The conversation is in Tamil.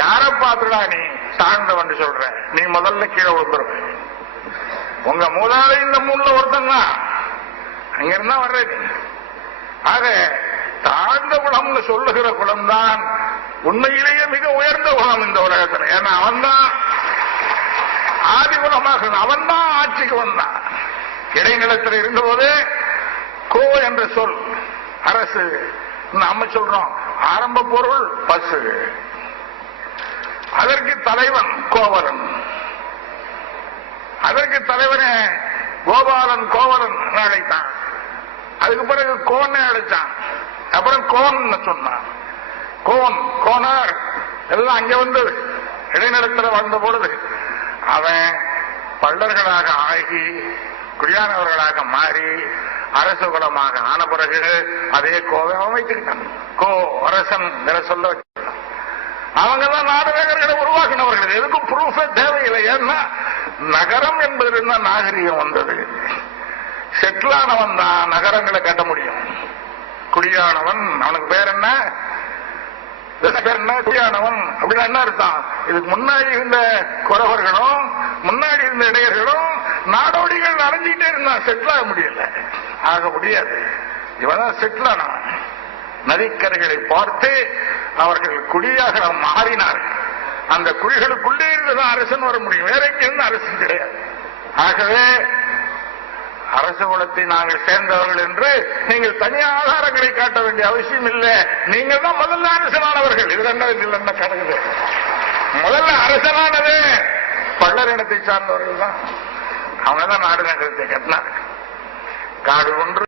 யார பாத்துடா நீ தாழ்ந்தவன் சொல்ற? நீ முதல்ல கீழே விழுந்துருவ. உங்க மூதாதை இந்த மூணுல ஒருத்தன் தான், அங்க இருந்தா வர்ற. ஆக தாழ்ந்த குலம்னு சொல்லுகிற குலம் தான் உண்மையிலேயே மிக உயர்ந்த குலம் இந்த உலகத்தில். ஏன்னா அவன் தான் ஆதி குலமாக, அவன் தான் ஆட்சிக்கு வந்தான். இடைநிலத்தில் இருந்தபோது கோ என்ற சொல் அரசு, நம்ம சொல்றோம் ஆரம்ப பொருள் பசு, அதற்கு தலைவன் கோவலன், அதற்கு தலைவனே கோபாலன் கோவலன் அழைத்தான். அதுக்கு பிறகு கோனை அழைச்சான். அப்புறம் கோன் சொன்னான். கோன் கோனார் எல்லாம் அங்க வந்து இடைநிலத்தில் வந்த பொழுது அவன் பள்ளர்களாக ஆகி குடியானவர்களாக மாறி அரச குலமாக ஆன பிறகு அதே கோவை அமைத்துக்கிட்டான். கோ அரசன் சொல்ல வச்சிருக்கான். அவங்கதான் நாடகங்களை உருவாக்கினவர்கள். எதுக்கும் ப்ரூஃபே தேவையில்லை. ஏன்னா நகரம் என்பதில் தான் நாகரிகம் வந்தது. செட்டிலானவன் தான் நகரங்களை கட்ட முடியும். குடியானவன் அவனுக்கு பேர் என்ன? குடியானவன் அப்படின்னா என்ன அர்த்தம்? இதுக்கு முன்னாடி இருந்த குறவர்களும் முன்னாடி இருந்த இடையர்களும் நாடோடிகள் அடைஞ்சிட்டே இருந்தான். செட்டில் ஆக முடியல, ஆக முடியாது. இவன் செட்டில் ஆனவன். நதிக்கரைகளை பார்த்து அவர்கள் குடியாக மாறினார்கள். அந்த குழிகளுக்குள்ளே இருந்துதான் அரசன் வர முடியும். வேற எங்கிருந்து அரசன் கிடையாது. ஆகவே அரச குலத்தை நாங்கள் சேர்ந்தவர்கள் என்று நீங்கள் தனியாக ஆதாரங்களை காட்ட வேண்டிய அவசியம் இல்லை. நீங்கள் தான் முதல்ல அரசனானவர்கள். இது என்ன கணக்குது? முதல்ல அரசனானது பள்ளர் இனத்தை சார்ந்தவர்கள் தான். அவங்க தான் நாடு நகரத்தை கட்டினார்கள். காடு ஒன்று